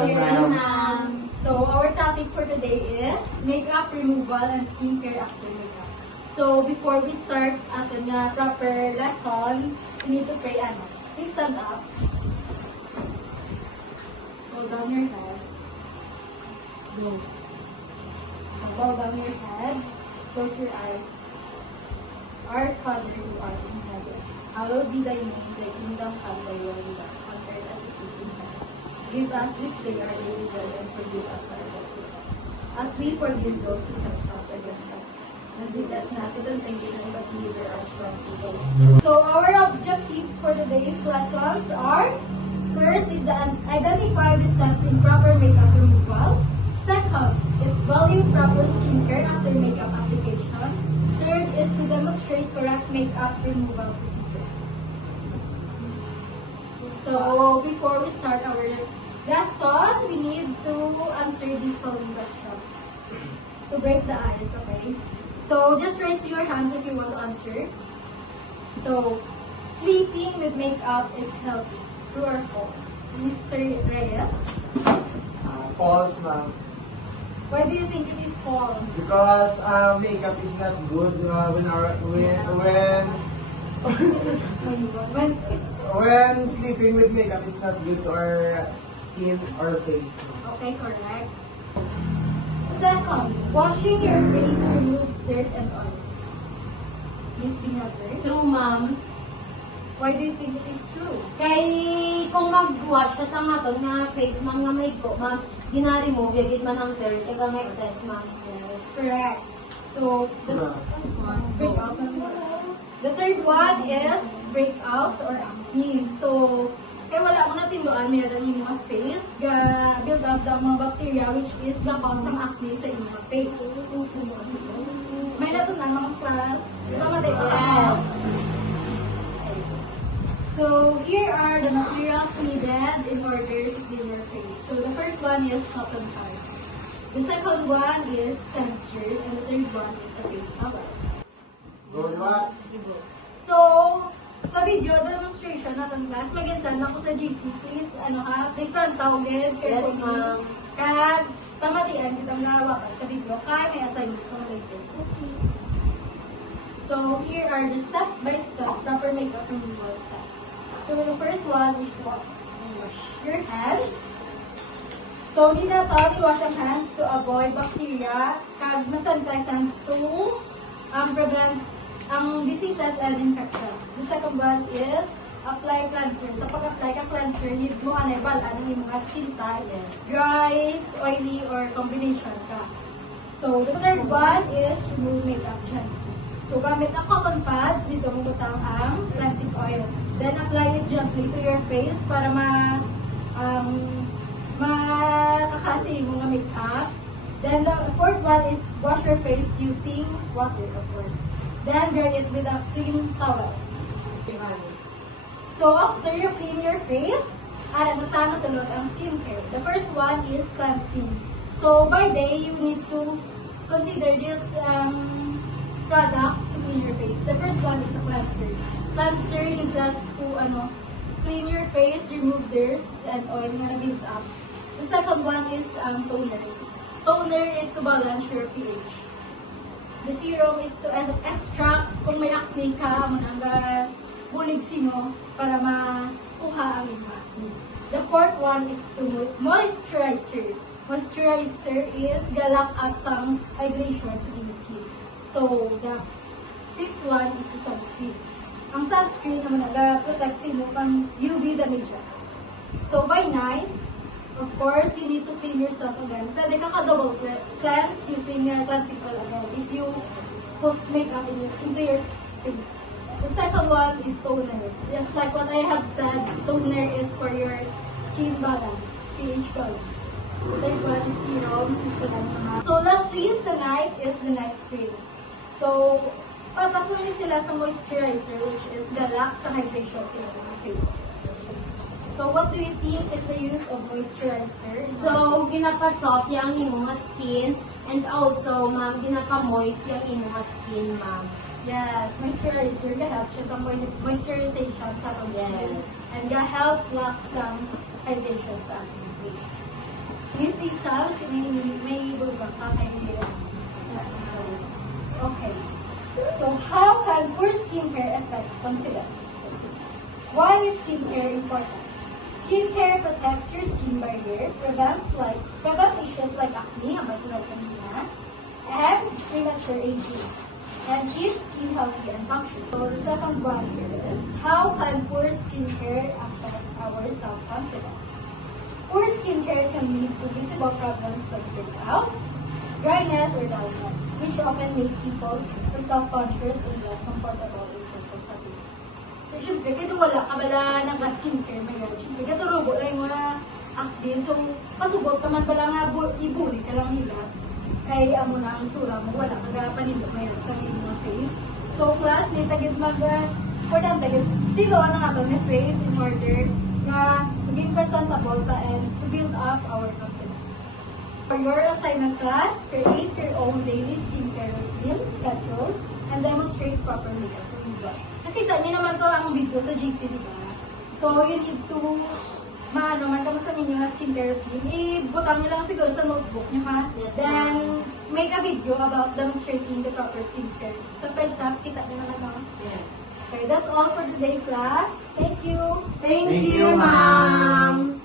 So our topic for today is makeup removal and skincare after makeup. So before we start ating proper lesson, we need to pray. Please stand up. Hold down your head. Go. So bow down your head. Close your eyes. Our Father who art in heaven, hallowed be thy name, thy kingdom come, thy will be done, on earth as it is in heaven. Give us this day our daily bread, and forgive us our trespasses, as we forgive those who trespass against us. And lead us not into temptation, but deliver us from evil. So our objectives for today's lessons are: first is the identify the steps in proper makeup removal. Second is value proper skincare after makeup application. Third is to demonstrate correct makeup removal procedures. So before we start our lesson, we need to answer these following questions to break the ice, okay? So just raise your hands if you want to answer. So, sleeping with makeup is healthy. True or false? Mr. Reyes? False, ma'am. Why do you think it is false? Because makeup is not good when sleeping with makeup is not good to our skin or face. Okay, correct. Second, washing your face removes dirt and oil. Miss Binagre? True, ma'am. Why do you think it is true? Kay kung mag-wash ka sa matog na face, ma'am, nga may ko, ma'am, gina-remove, yagit man ang dirt, kaya ang excess, ma'am. Yes, correct. So, the third one is breakouts or acne. So, kaya wala ko natinduan, meron yung mga face, build up the mga bacteria which is gabas ang acne sa inyong face. May natunan mga class. Diba Yes. So, here are the materials needed in order to clean your face. So, the first one is cotton pads. The second one is cleanser, and the third one is the face towel. Good what? So, sa video demonstration natin class, mag-insan ako sa GC. Please, please lang tawagin. Yes, ma'am. Kaya, tamatian kitang gawa ka sa video. Kaya may assignment ko later. So, here are the step-by-step proper makeup removal steps. So, the first one is wash your hands. So, hindi na wash ang hands to avoid bacteria, kag masanitize hands to prevent diseases and infections. The second one is apply cleanser. Sa pag-apply ka cleanser, need mo anibal yung mga skin type, dry, oily, or combination ka. So, the third one is remove makeup gently. So, gamit ang cotton pads, dito mo butang ang cleansing oil. Then, apply it gently to your face para makakasi yung mga makeup. Then, the fourth one is wash your face using water, of course. Then, dry it with a clean towel. So, after you clean your face, matama sa loob ang skincare. The first one is cleansing. So, by day, you need to consider this products to clean your face. The first one is a cleanser. Cleanser uses to clean your face, remove dirt and oil na build up. The second one is toner. Toner is to balance your pH. The serum is to extract kung may acne ka, bulig sino para makuha ang acne. The fourth one is to moisturizer. Moisturizer is galak asang hydration sa iyong skin. So, the fifth one is the sunscreen. Ang sunscreen naman nag-protect sa inyo pang UV damages. So, by night, of course, you need to clean yourself again. Pwede ka double cleanse using cleansing oil again if you put makeup into your face. The second one is toner. Just like what I have said, toner is for your skin balance, pH balance. The third one is serum. So, lastly is the night cream. So, pagkasunin sila sa moisturizer, which is galak sa hydration sa mga face. So, what do you think is the use of moisturizer? So, ginapa-soft yung imong skin, and also, ma'am, ginapa-moist yung imong skin, ma'am. Yes, moisturizer, ga-help siya sa moisturization sa skin. Yes. And ga-help lock some hydration sa ating face. Miss Isal, may bulbang ka kayo nila. So, okay. So, how can poor skincare affect confidence? Why is skincare important? Skincare protects your skin barrier, prevents issues like acne, and premature aging, and keeps skin healthy and functional. So the second one here is, how can poor skincare affect our self-confidence? Poor skincare can lead to visible problems like breakouts, dryness, or dullness, which often make people more self-conscious and less comfortable in social settings. So, syempre, kaya wala ka bala ng skincare mo yan. Syempre, kaya turubo lang yung mga acne. So, pasubot ka man pala nga, ibuli ka lang nila. Kaya amo na ang tsura mo, wala ka panilo mo yan sa mga face. So, class, nitagid important tagid, tiloan na natin yung face in order na maging presentable ka and to build up our confidence. For your assignment class, create your own daily skincare routine, schedule, and demonstrate proper makeup removal. Nakita niyo naman to ang video sa GC, di ba? So, you need to man ka sa ninyo na skincare routine, ibutang niyo lang siguro sa notebook niyo, ha? Yes, Then, make a video about demonstrating the proper skincare. Step by step, kita niyo naman, no? Yes. Okay, that's all for today, class. Thank you. Thank Thank you, you, ma'am.